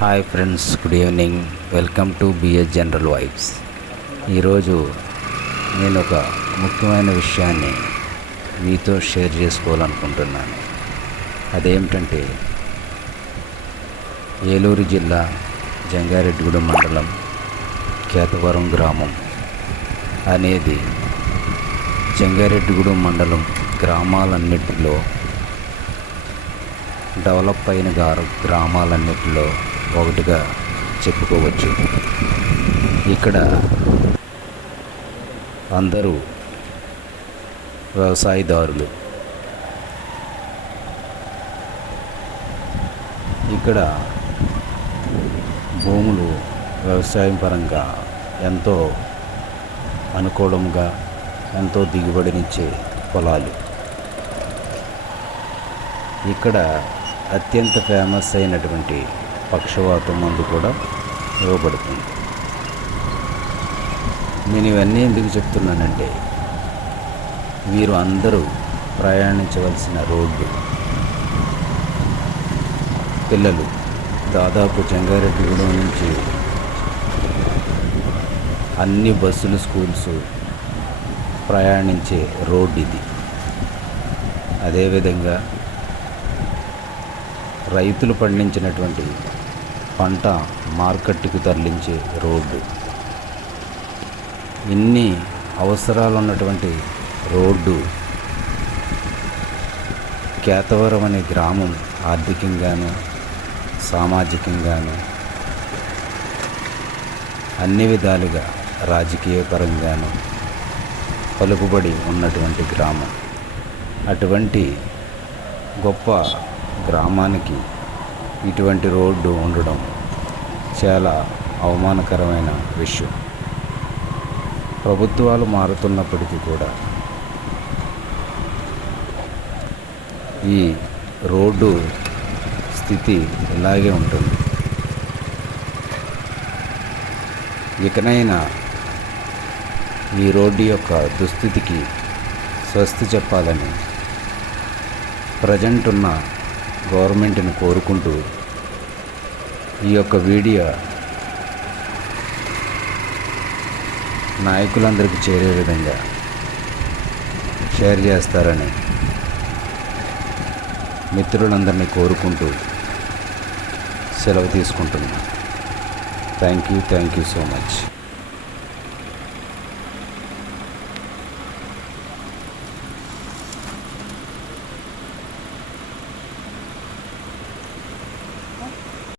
Hi friends, good evening. Welcome to BS general vibes. ఈరోజు నేను ఒక ముఖ్యమైన విషయాన్ని మీతో షేర్ చేసుకోవాలనుకుంటున్నాను. అదేమిటంటే, ఏలూరు జిల్లా జంగారెడ్డిగూడెం మండలం కేతవరం గ్రామం అనేది జంగారెడ్డిగూడెం మండలం గ్రామాలన్నిటిలో డెవలప్ అయిన గ్రామాలన్నిటిలో ఒకటిగా చెప్పుకోవచ్చు. ఇక్కడ అందరూ వ్యవసాయదారులు. ఇక్కడ భూములు వ్యవసాయం పరంగా ఎంతో అనుకూలంగా, ఎంతో దిగుబడినిచ్చే పొలాలు. ఇక్కడ అత్యంత ఫేమస్ అయినటువంటి పక్షవాతం మందు కూడా ఇవ్వబడుతుంది. నేను ఇవన్నీ ఎందుకు చెప్తున్నానంటే, మీరు అందరూ ప్రయాణించవలసిన రోడ్డు, పిల్లలు దాదాపు జంగారెడ్డిగూడెం నుంచి అన్ని బస్సులు, స్కూల్స్ ప్రయాణించే రోడ్డు ఇది. అదేవిధంగా రైతులు పండించినటువంటి పంట మార్కెట్కు తరలించే రోడ్డు. ఇన్ని అవసరాలు ఉన్నటువంటి రోడ్డు కేతవరం అనే గ్రామం ఆర్థికంగాను, సామాజికంగాను, అన్ని విధాలుగా రాజకీయ పరంగాను పలుకుబడి ఉన్నటువంటి గ్రామం. అటువంటి గొప్ప గ్రామానికి ఇటువంటి రోడ్డు ఉండడం చాలా అవమానకరమైన విషయం. ప్రభుత్వాలు మారుతున్నప్పటికీ కూడా ఈ రోడ్డు స్థితి ఇలాగే ఉంటుంది. ఇకనైనా ఈ రోడ్డు యొక్క దుస్థితికి స్వస్తి చెప్పాలని ప్రజెంట్ ఉన్న గవర్నమెంట్ని కోరుకుంటూ ఈ యొక్క వీడియో నాయకులందరికీ చేరే విధంగా షేర్ చేస్తారని మిత్రులందరినీ కోరుకుంటూ సెలవు తీసుకుంటున్నాను. Thank you so much.